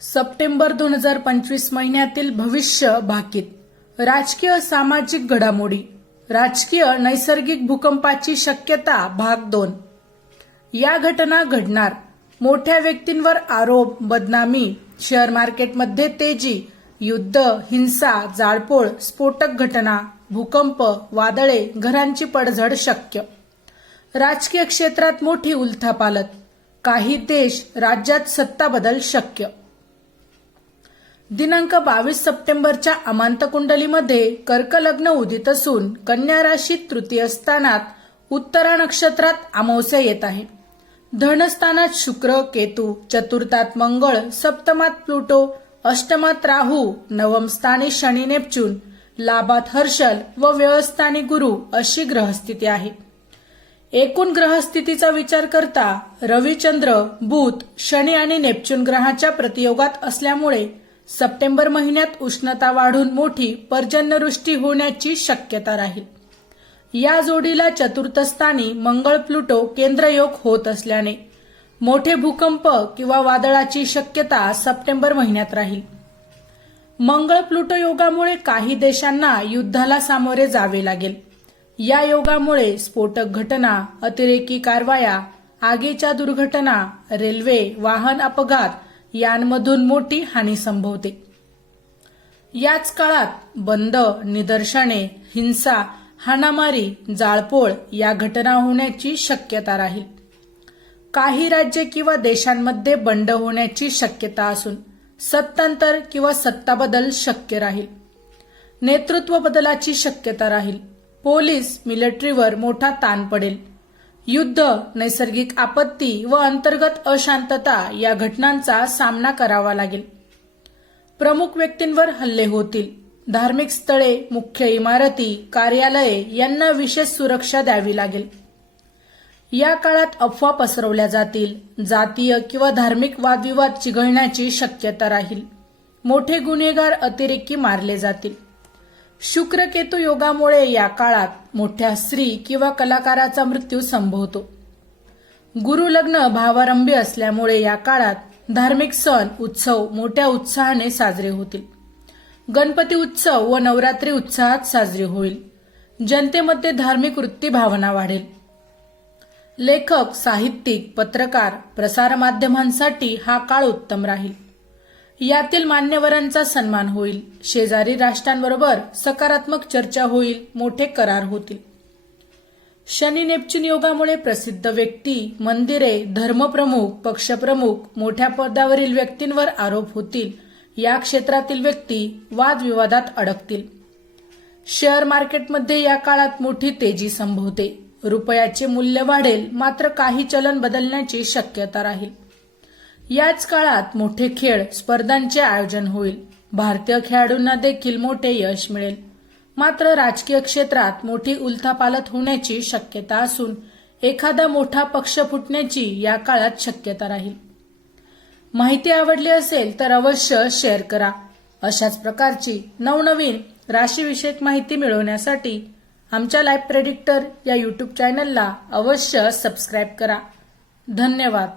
September दोन हजार पंचवीस महिन्यातील भविष्य भाकीत. राजकीय सामाजिक घडामोडी. राजकीय नैसर्गिक भूकंपाची शक्यता भाग दोन. या घटना घडणार. मोठ्या व्यक्तींवर आरोप बदनामी शेअर मार्केटमध्ये तेजी युद्ध हिंसा जाळपोळ स्फोटक घटना भूकंप वादळे घरांची पडझड शक्य. राजकीय क्षेत्रात मोठी उलथापालत. काही देश राज्यात सत्ता बदल शक्य. दिनांक बावीस सप्टेंबरच्या अमांत कुंडलीमध्ये कर्कलग्न उदित असून कन्या राशीत तृतीय स्थानात उत्तरा नक्षत्रात अमावस्या येत आहे. धनस्थानात शुक्र केतू चतुर्थात मंगळ सप्तमात प्लुटो अष्टमात राहू नवम स्थानी शनी नेपच्यून लाभात हर्षल व व्यवस्थानी गुरु अशी ग्रहस्थिती आहे. एकूण ग्रहस्थितीचा विचार करता रविचंद्र बुध शनी आणि नेपच्यून ग्रहाच्या प्रतियोगात असल्यामुळे सप्टेंबर महिन्यात उष्णता वाढून मोठी पर्जन्यवृष्टी होण्याची शक्यता राहील. या जोडीला चतुर्थ स्थानी मंगळ प्लुटो केंद्रयोग होत असल्याने मोठे भूकंप किंवा वादळाची शक्यता सप्टेंबर महिन्यात राहील. मंगळ प्लुटो योगामुळे काही देशांना युद्धाला सामोरे जावे लागेल. या योगामुळे स्फोटक घटना अतिरेकी कारवाया आगीच्या दुर्घटना रेल्वे वाहन अपघात यांमधून मोठी हानी संभवते. याच काळात बंद निदर्शने हिंसा हाणामारी जाळपोळ या घटना होण्याची शक्यता राहील. काही राज्य किंवा देशांमध्ये बंड होण्याची शक्यता असून सत्तांतर किंवा सत्ताबदल शक्य राहील. नेतृत्व बदलाची शक्यता राहील. पोलीस मिलिटरीवर मोठा ताण पडेल. युद्ध नैसर्गिक आपत्ती व अंतर्गत अशांतता या घटनांचा सामना करावा लागेल. प्रमुख व्यक्तींवर हल्ले होतील. धार्मिक स्थळे मुख्य इमारती कार्यालये यांना विशेष सुरक्षा द्यावी लागेल. या काळात अफवा पसरवल्या जातील. जातीय किंवा धार्मिक वादविवाद चिघळण्याची शक्यता राहील. मोठे गुन्हेगार अतिरेकी मारले जातील. शुक्र केतू योगामुळे या काळात मोठ्या स्त्री किंवा कलाकाराचा मृत्यू संभवतो. गुरु लग्न भावारंभी असल्यामुळे या काळात धार्मिक सण उत्सव मोठ्या उत्साहाने साजरे होतील. गणपती उत्सव व नवरात्री उत्साहात साजरी होईल. जनतेमध्ये धार्मिक वृत्ती भावना वाढेल. लेखक साहित्यिक पत्रकार प्रसारमाध्यमांसाठी हा काळ उत्तम राहील. यातील मान्यवरांचा सन्मान होईल. शेजारी राष्ट्रांबरोबर सकारात्मक चर्चा होईल मोठे करार होतील. शनी नेपच्यून योगामुळे प्रसिद्ध व्यक्ती मंदिरे धर्मप्रमुख पक्षप्रमुख मोठ्या पदावरील व्यक्तींवर आरोप होतील. या क्षेत्रातील व्यक्ती वादविवादात अडकतील. शेअर मार्केटमध्ये या काळात मोठी तेजी संभवते. रुपयाचे मूल्य वाढेल मात्र काही चलन बदलण्याची शक्यता राहील. याच काळात मोठे खेळ स्पर्धांचे आयोजन होईल. भारतीय खेळाडूंना देखील मोठे यश मिळेल. मात्र राजकीय क्षेत्रात मोठी उलथापालत होण्याची शक्यता असून एखादा मोठा पक्ष फुटण्याची या काळात शक्यता राहील. माहिती आवडली असेल तर अवश्य शेअर करा. अशाच प्रकारची नवनवीन राशीविषयक माहिती मिळवण्यासाठी आमच्या लाईव्ह प्रेडिक्टर या यूट्यूब चॅनलला अवश्य सबस्क्राईब करा. धन्यवाद.